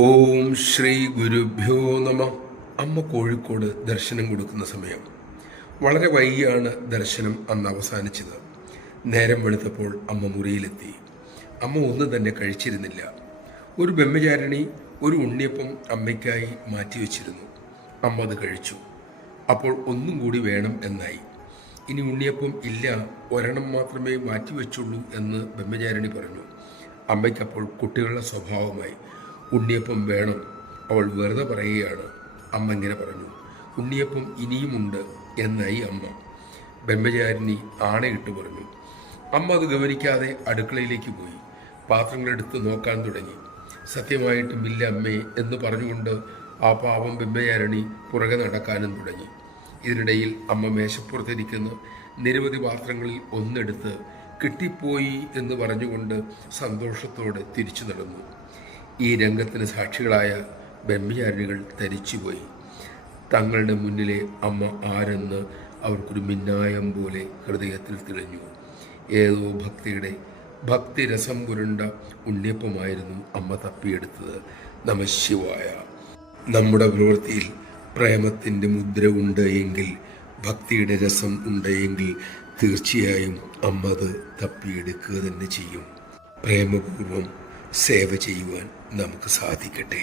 ഓം ശ്രീ ഗുരുഭ്യോ നമ. അമ്മ കോഴിക്കോട് ദർശനം കൊടുക്കുന്ന സമയം. വളരെ വൈകിയാണ് ദർശനം അന്ന് അവസാനിച്ചത്. നേരം വെളുത്തപ്പോൾ അമ്മ മുറിയിലെത്തി. അമ്മ ഒന്നും തന്നെ കഴിച്ചിരുന്നില്ല. ഒരു ബ്രഹ്മചാരിണി ഒരു ഉണ്ണിയപ്പം അമ്മയ്ക്കായി മാറ്റിവെച്ചിരുന്നു. അമ്മ അത് കഴിച്ചു. അപ്പോൾ ഒന്നും കൂടി വേണം എന്നായി. ഇനി ഉണ്ണിയപ്പം ഇല്ല, ഒരെണ്ണം മാത്രമേ മാറ്റിവെച്ചുള്ളൂ എന്ന് ബ്രഹ്മചാരിണി പറഞ്ഞു. അമ്മയ്ക്കപ്പോൾ കുട്ടികളുടെ സ്വഭാവമായി. ഉണ്ണിയപ്പം വേണം. അവൾ വെറുതെ പറയുകയാണ്. അമ്മ ഇങ്ങനെ പറഞ്ഞു, ഉണ്ണിയപ്പം ഇനിയുമുണ്ട് എന്നായി അമ്മ. ബ്രഹ്മചാരിണി ആണയിട്ട് പറഞ്ഞു. അമ്മ അത് ഗവനിക്കാതെ അടുക്കളയിലേക്ക് പോയി പാത്രങ്ങളെടുത്ത് നോക്കാൻ തുടങ്ങി. സത്യമായിട്ടും ഇല്ല അമ്മേ എന്ന് പറഞ്ഞുകൊണ്ട് ആ പാവം ബ്രഹ്മചാരിണി പുറകെ നടക്കാനും തുടങ്ങി. ഇതിനിടയിൽ അമ്മ മേശപ്പുറത്തിരിക്കുന്ന നിരവധി പാത്രങ്ങളിൽ ഒന്നെടുത്ത് കിട്ടിപ്പോയി എന്ന് പറഞ്ഞുകൊണ്ട് സന്തോഷത്തോടെ തിരിച്ചു നടന്നു. ഈ രംഗത്തിന് സാക്ഷികളായ ബ്രഹ്മചാരിണികൾ തരിച്ചുപോയി. തങ്ങളുടെ മുന്നിലെ അമ്മ ആരെന്ന് അവർക്കൊരു മിന്നായം പോലെ ഹൃദയത്തിൽ തെളിഞ്ഞു. ഏതോ ഭക്തിരസം പുരണ്ട ഉണ്ണിയപ്പമായിരുന്നു അമ്മ തപ്പിയെടുത്തത്. നമഃശിവായ. നമ്മുടെ പ്രവൃത്തിയിൽ പ്രേമത്തിൻ്റെ മുദ്ര ഉണ്ട് എങ്കിൽ, ഭക്തിയുടെ രസം ഉണ്ട് എങ്കിൽ തീർച്ചയായും അമ്മ അത് തപ്പിയെടുക്കുക തന്നെ ചെയ്യും. പ്രേമപൂർവം സേവ ചെയ്യുവാൻ നമുക്ക് സാധിക്കട്ടെ.